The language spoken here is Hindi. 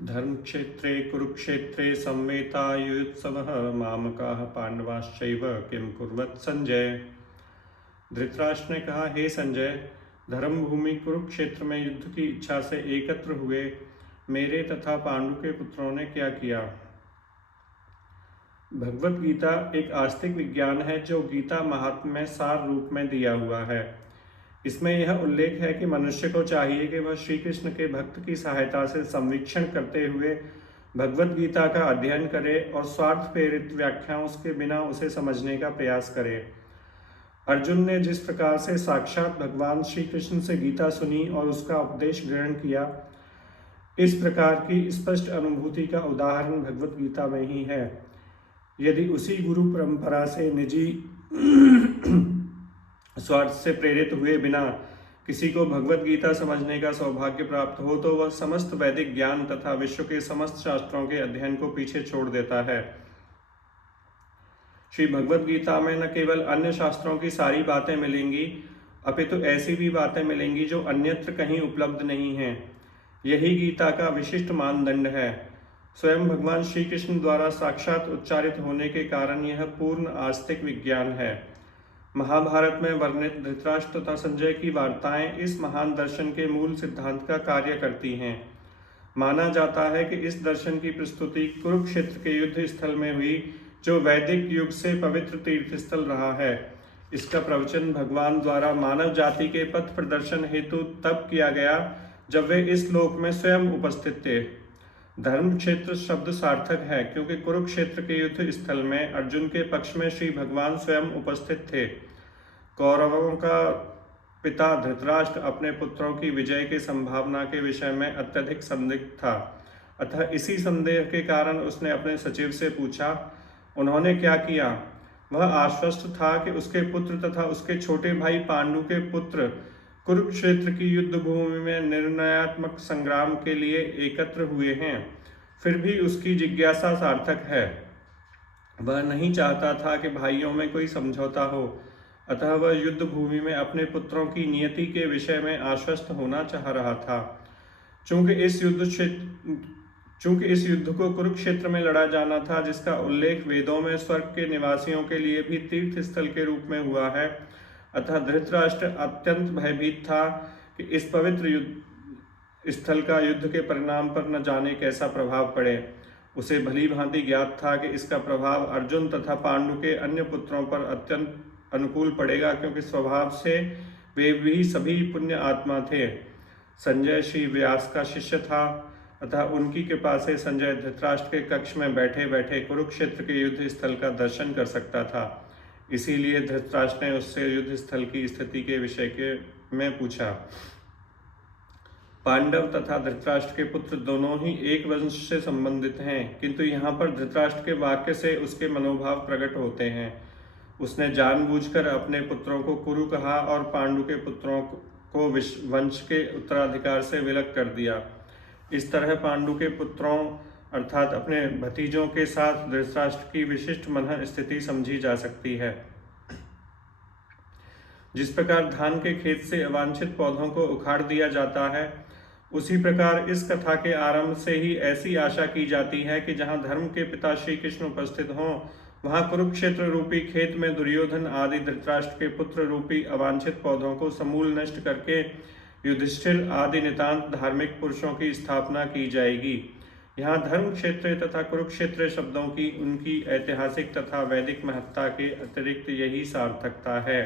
धर्मक्षेत्रे कुरुक्षेत्रे संवेतायुत्सवः मामकाः पांडवाश्चैव किं कुर्वत् संजय। धृतराष्ट्र ने कहा, हे संजय, धर्मभूमि कुरुक्षेत्र में युद्ध की इच्छा से एकत्र हुए मेरे तथा पांडु के पुत्रों ने क्या किया। भगवत गीता एक आस्तिक विज्ञान है जो गीता महात्म्य में सार रूप में दिया हुआ है। इसमें यह उल्लेख है कि मनुष्य को चाहिए कि वह श्री कृष्ण के भक्त की सहायता से संवीक्षण करते हुए भगवत गीता का अध्ययन करे और स्वार्थ प्रेरित व्याख्याओं के बिना उसे समझने का प्रयास करे। अर्जुन ने जिस प्रकार से साक्षात भगवान श्री कृष्ण से गीता सुनी और उसका उपदेश ग्रहण किया, इस प्रकार की स्पष्ट अनुभूति का उदाहरण भगवत गीता में ही है। यदि उसी गुरु परंपरा से निजी स्वार्थ से प्रेरित हुए बिना किसी को भगवत गीता समझने का सौभाग्य प्राप्त हो तो वह समस्त वैदिक ज्ञान तथा विश्व के समस्त शास्त्रों के अध्ययन को पीछे छोड़ देता है। श्री भगवत गीता में न केवल अन्य शास्त्रों की सारी बातें मिलेंगी, अपितु ऐसी भी बातें मिलेंगी जो अन्यत्र कहीं उपलब्ध नहीं हैं। यही गीता का विशिष्ट मानदंड है। स्वयं भगवान श्री कृष्ण द्वारा साक्षात उच्चारित होने के कारण यह पूर्ण आस्तिक विज्ञान है। महाभारत में वर्णित धृतराष्ट्र तथा संजय की वार्ताएं इस महान दर्शन के मूल सिद्धांत का कार्य करती हैं। माना जाता है कि इस दर्शन की प्रस्तुति कुरुक्षेत्र के युद्ध स्थल में हुई, जो वैदिक युग से पवित्र तीर्थ स्थल रहा है। इसका प्रवचन भगवान द्वारा मानव जाति के पथ प्रदर्शन हेतु तब किया गया जब वे इस लोक में स्वयं उपस्थित थे। धर्म क्षेत्र शब्द सार्थक है क्योंकि कुरुक्षेत्र के युद्ध स्थल में अर्जुन के पक्ष में श्री भगवान स्वयं उपस्थित थे। कौरवों का पिता धृतराष्ट्र अपने पुत्रों की विजय की संभावना के विषय में अत्यधिक संदिग्ध था, अतः इसी संदेह के कारण उसने अपने सचिव से पूछा, उन्होंने क्या किया। वह आश्वस्त था कि उसके पुत्र तथा उसके छोटे भाई पांडु के पुत्र कुरुक्षेत्र की युद्ध भूमि में निर्णयात्मक संग्राम के लिए एकत्र हुए हैं। फिर भी उसकी जिज्ञासा सार्थक है। वह नहीं चाहता था कि भाइयों में कोई समझौता हो, अतः वह युद्ध भूमि में अपने पुत्रों की नियति के विषय में आश्वस्त होना चाह रहा था। चूंकि इस युद्ध को कुरुक्षेत्र में लड़ा जाना था, जिसका उल्लेख वेदों में स्वर्ग के निवासियों के लिए भी तीर्थ स्थल के रूप में हुआ है, अतः धृतराष्ट्र अत्यंत भयभीत था कि इस पवित्र युद्ध स्थल का युद्ध के परिणाम पर न जाने कैसा प्रभाव पड़े। उसे भली भांति ज्ञात था कि इसका प्रभाव अर्जुन तथा पांडु के अन्य पुत्रों पर अत्यंत अनुकूल पड़ेगा, क्योंकि स्वभाव से वे भी सभी पुण्य आत्मा थे। संजय श्री व्यास का शिष्य था, अतः उनकी कृपा से संजय धृतराष्ट्र के कक्ष में बैठे बैठे कुरुक्षेत्र के युद्ध स्थल का दर्शन कर सकता था। इसीलिए धृतराष्ट्र ने उससे युद्ध स्थल की स्थिति के विषय में पूछा। पांडव तथा धृतराष्ट्र के पुत्र दोनों ही एक वंश से संबंधित हैं, किंतु यहाँ पर धृतराष्ट्र के वाक्य से उसके मनोभाव प्रकट होते हैं। उसने जानबूझकर अपने पुत्रों को कुरु कहा और पांडु के पुत्रों को वंश के उत्तराधिकार से विलग कर दिया। इस तरह पांडु के पुत्रों अर्थात अपने भतीजों के साथ धृतराष्ट्र की विशिष्ट मन स्थिति समझी जा सकती है। जिस प्रकार धान के खेत से अवांछित पौधों को उखाड़ दिया जाता है, उसी प्रकार इस कथा के आरंभ से ही ऐसी आशा की जाती है कि जहाँ धर्म के पिता श्री कृष्ण उपस्थित हों, वहाँ कुरुक्षेत्र रूपी खेत में दुर्योधन आदि धृतराष्ट्र के पुत्र रूपी अवांछित पौधों को समूल नष्ट करके युधिष्ठिर आदि नितांत धार्मिक पुरुषों की स्थापना की जाएगी। यहाँ धर्म क्षेत्र तथा कुरुक्षेत्र शब्दों की उनकी ऐतिहासिक तथा वैदिक महत्ता के अतिरिक्त यही सार्थकता है।